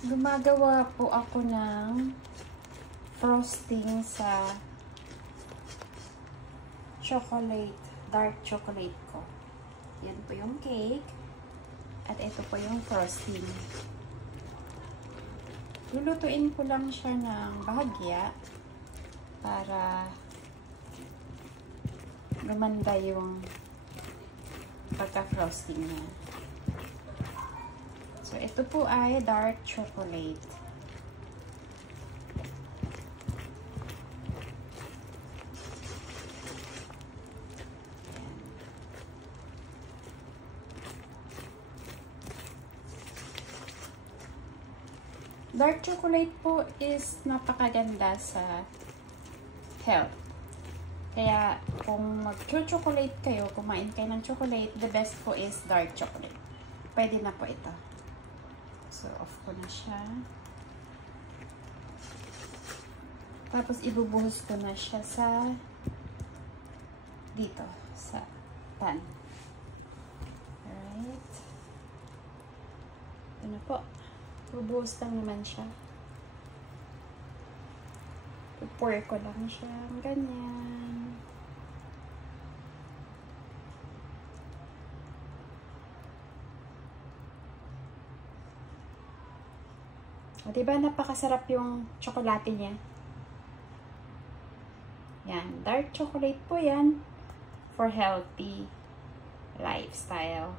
Gumagawa po ako ng frosting sa chocolate, dark chocolate ko. Yan po yung cake. At ito po yung frosting. Lulutuin ko lang siya ng bahagya para gumanda yung pagka-frosting niya. So, ito po ay dark chocolate. Dark chocolate po is napakaganda sa health. Kaya, kung mag-chocolate kayo, kumain kayo ng chocolate, the best po is dark chocolate. Pwede na po ito. So, off ko na siya. Tapos, ibubuhos ko na siya sa dito, sa pan. Alright. Ito na po. Bubuhos lang naman siya. I-pour ko lang siya. Ganyan. O, diba napakasarap yung tsokolate niya? Yan. Dark chocolate po yan for healthy lifestyle.